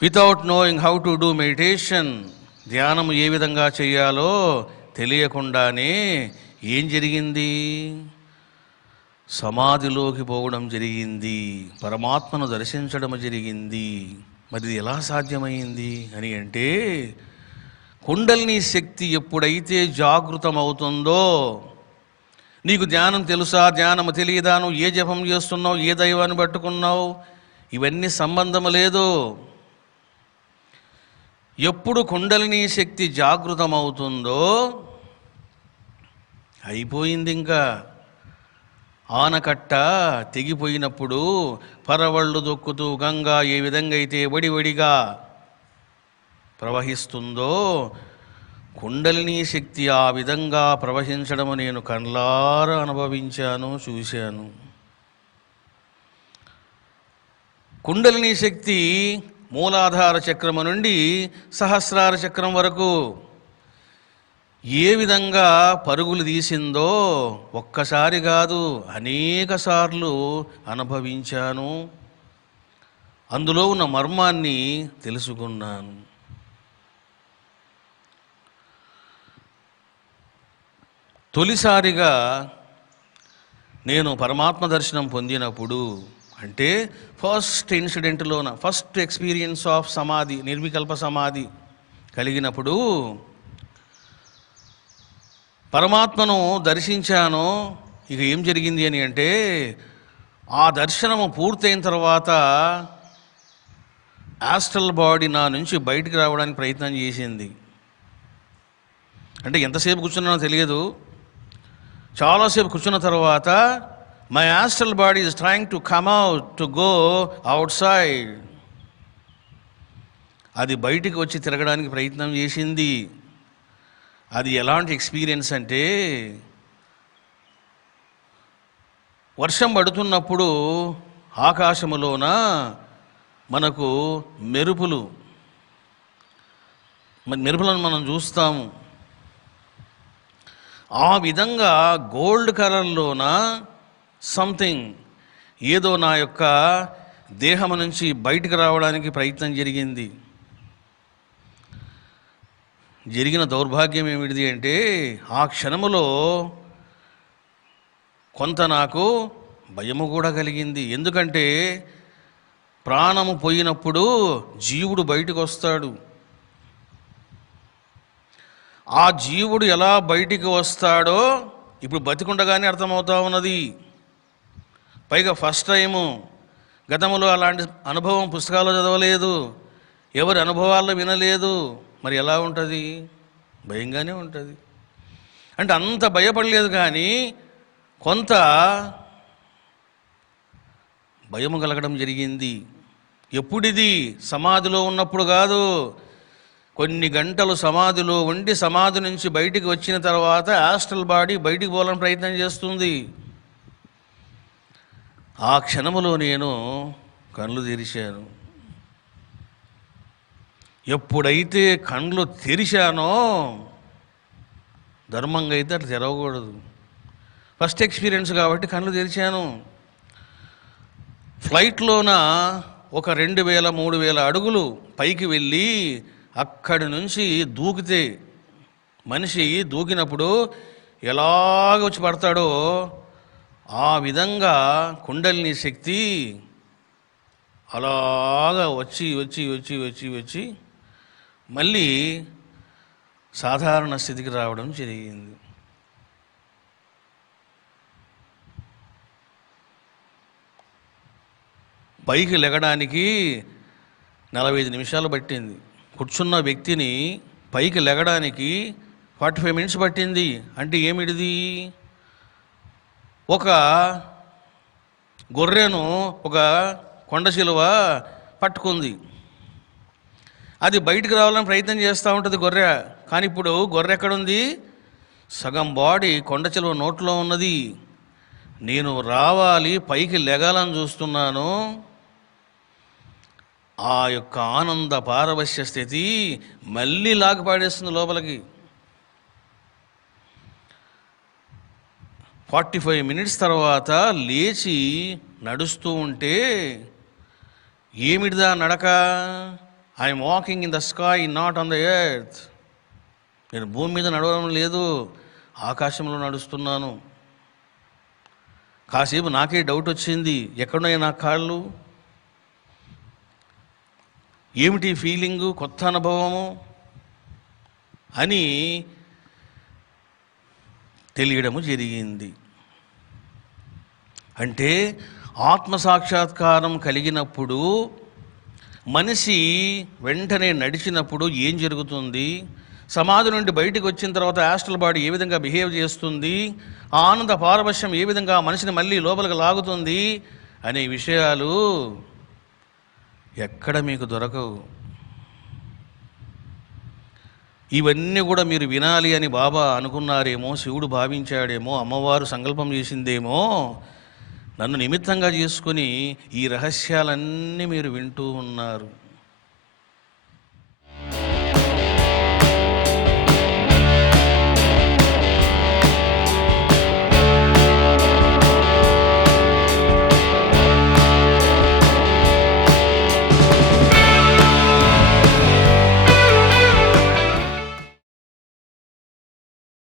Without knowing how to do meditation, ధ్యానం ఏ విధంగా చేయాలో తెలియకుండానే ఏం జరిగింది? సమాధిలోకి పోవడం జరిగింది, పరమాత్మను దర్శించడం జరిగింది. మరి ఇది ఎలా సాధ్యమైంది అని అంటే, కుండలిని శక్తి ఎప్పుడైతే జాగృతమవుతుందో, నీకు ధ్యానం తెలుసా, ధ్యానం తెలియదా, నువ్వు ఏ జపం చేస్తున్నావు, ఏ దైవాన్ని పట్టుకున్నావు, ఇవన్నీ సంబంధం లేదు. ఎప్పుడు కుండలిని శక్తి జాగృతమవుతుందో అయిపోయింది. ఇంకా ఆనకట్ట తెగిపోయినప్పుడు పరవళ్ళు దొక్కుతూ గంగా ఏ విధంగా అయితే వడివడిగా ప్రవహిస్తుందో, కుండలిని శక్తి ఆ విధంగా ప్రవహించడము నేను కళ్ళారా అనుభవించాను, చూశాను. కుండలిని శక్తి మూలాధార చక్రము నుండి సహస్రార చక్రం వరకు ఏ విధంగా పరుగులు తీసిందో ఒక్కసారి కాదు, అనేక సార్లు అనుభవించాను. అందులో ఉన్న మర్మాన్ని తెలుసుకున్నాను. తొలిసారిగా నేను పరమాత్మ దర్శనం పొందినప్పుడు, అంటే ఫస్ట్ ఇన్సిడెంట్లోన ఫస్ట్ ఎక్స్పీరియన్స్ ఆఫ్ సమాధి, నిర్వికల్ప సమాధి కలిగినప్పుడు పరమాత్మను దర్శించాను. ఇక ఏం జరిగింది అని అంటే, ఆ దర్శనము పూర్తయిన తర్వాత ఆస్ట్రల్ బాడీ నా నుంచి బయటికి రావడానికి ప్రయత్నం చేసింది. అంటే ఎంతసేపు కూర్చున్నానో తెలియదు. చాలాసేపు కూర్చున్న తర్వాత my astral body is trying to come out, to go out side. అది బయటికి వచ్చి తిరగడానికి ప్రయత్నం చేసింది. అది ఎలాంటి ఎక్స్పీరియన్స్ అంటే, వర్షం పడుతున్నప్పుడు ఆకాశములోన మనకు మెరుపులను మనం చూస్తాము. ఆ విధంగా గోల్డ్ కలర్లోన సంథింగ్ ఏదో నా యొక్క దేహం నుంచి బయటికి రావడానికి ప్రయత్నం జరిగింది. జరిగిన దౌర్భాగ్యం ఏమిటిది అంటే, ఆ క్షణములో కొంత నాకు భయము కూడా కలిగింది. ఎందుకంటే ప్రాణము పోయినప్పుడు జీవుడు బయటకు వస్తాడు. ఆ జీవుడు ఎలా బయటికి వస్తాడో ఇప్పుడు బతికుండగానే అర్థమవుతా ఉన్నది. పైగా ఫస్ట్ టైము, గతంలో అలాంటి అనుభవం పుస్తకాల్లో చదవలేదు, ఎవరి అనుభవాల్లో వినలేదు. మరి ఎలా ఉంటుంది? భయంగానే ఉంటుంది. అంటే అంత భయపడలేదు, కానీ కొంత భయము కలగడం జరిగింది. ఎప్పుడిది? సమాధిలో ఉన్నప్పుడు కాదు, కొన్ని గంటలు సమాధిలో ఉండి సమాధి నుంచి బయటికి వచ్చిన తర్వాత ఆస్ట్రల్ బాడీ బయటికి పోవాలని ప్రయత్నం చేస్తుంది. ఆ క్షణములో నేను కళ్ళు తెరిచాను. ఎప్పుడైతే కళ్ళు తెరిచానో, ధర్మంగా అయితే అట్లా తెరవకూడదు, ఫస్ట్ ఎక్స్పీరియన్స్ కాబట్టి కళ్ళు తెరిచాను. ఫ్లైట్లోన ఒక 2000-3000 అడుగులు పైకి వెళ్ళి అక్కడి నుంచి దూకితే, మనిషి దూకినప్పుడు ఎలాగ వచ్చి పడతాడో ఆ విధంగా కుండలిని శక్తి అలాగా వచ్చి వచ్చి వచ్చి వచ్చి వచ్చి మళ్ళీ సాధారణ స్థితికి రావడం జరిగింది. పైకి లెగడానికి 45 నిమిషాలు పట్టింది. కూర్చున్న వ్యక్తిని పైకి లెగడానికి 45 మినిట్స్ పట్టింది. అంటే ఏమిటిది? ఒక గొర్రెను ఒక కొండ చిలువ పట్టుకుంది. అది బయటికి రావాలని ప్రయత్నం చేస్తూ ఉంటుంది గొర్రె. కానీ ఇప్పుడు గొర్రె ఎక్కడుంది? సగం బాడీ కొండ చిలువ నోట్లో ఉన్నది. నేను రావాలి, పైకి లెగాలని చూస్తున్నాను. ఆ యొక్క ఆనంద పారవశ్య స్థితి మళ్ళీ లాగపాడేస్తుంది లోపలికి. 45 మినిట్స్ తర్వాత లేచి నడుస్తూ ఉంటే, ఏమిటిదా నడక I'm walking in the sky not on the earth. నేను భూమి మీద నడవడం లేదు, ఆకాశంలో నడుస్తున్నాను. కాసేపు నాకే డౌట్ వచ్చింది, ఎక్కడున్నాయి నా కాళ్ళు, ఏమిటి ఫీలింగు, కొత్త అనుభవము అని తెలియడము జరిగింది. అంటే ఆత్మసాక్షాత్కారం కలిగినప్పుడు మనిషి వెంటనే నడిచినప్పుడు ఏం జరుగుతుంది, సమాధి నుండి బయటికి వచ్చిన తర్వాత యాస్ట్రల్ బాడీ ఏ విధంగా బిహేవ్ చేస్తుంది, ఆ ఆనంద పారవశ్యం ఏ విధంగా మనిషిని మళ్ళీ లోపలికి లాగుతుంది అనే విషయాలు ఎక్కడ మీకు దొరకవు. ఇవన్నీ కూడా మీరు వినాలి అని బాబా అనుకున్నారేమో, శివుడు భావించాడేమో, అమ్మవారు సంకల్పం చేసిందేమో, నన్ను నిమిత్తంగా చేసుకొని ఈ రహస్యాలన్నీ మీరు వింటూ ఉన్నారు.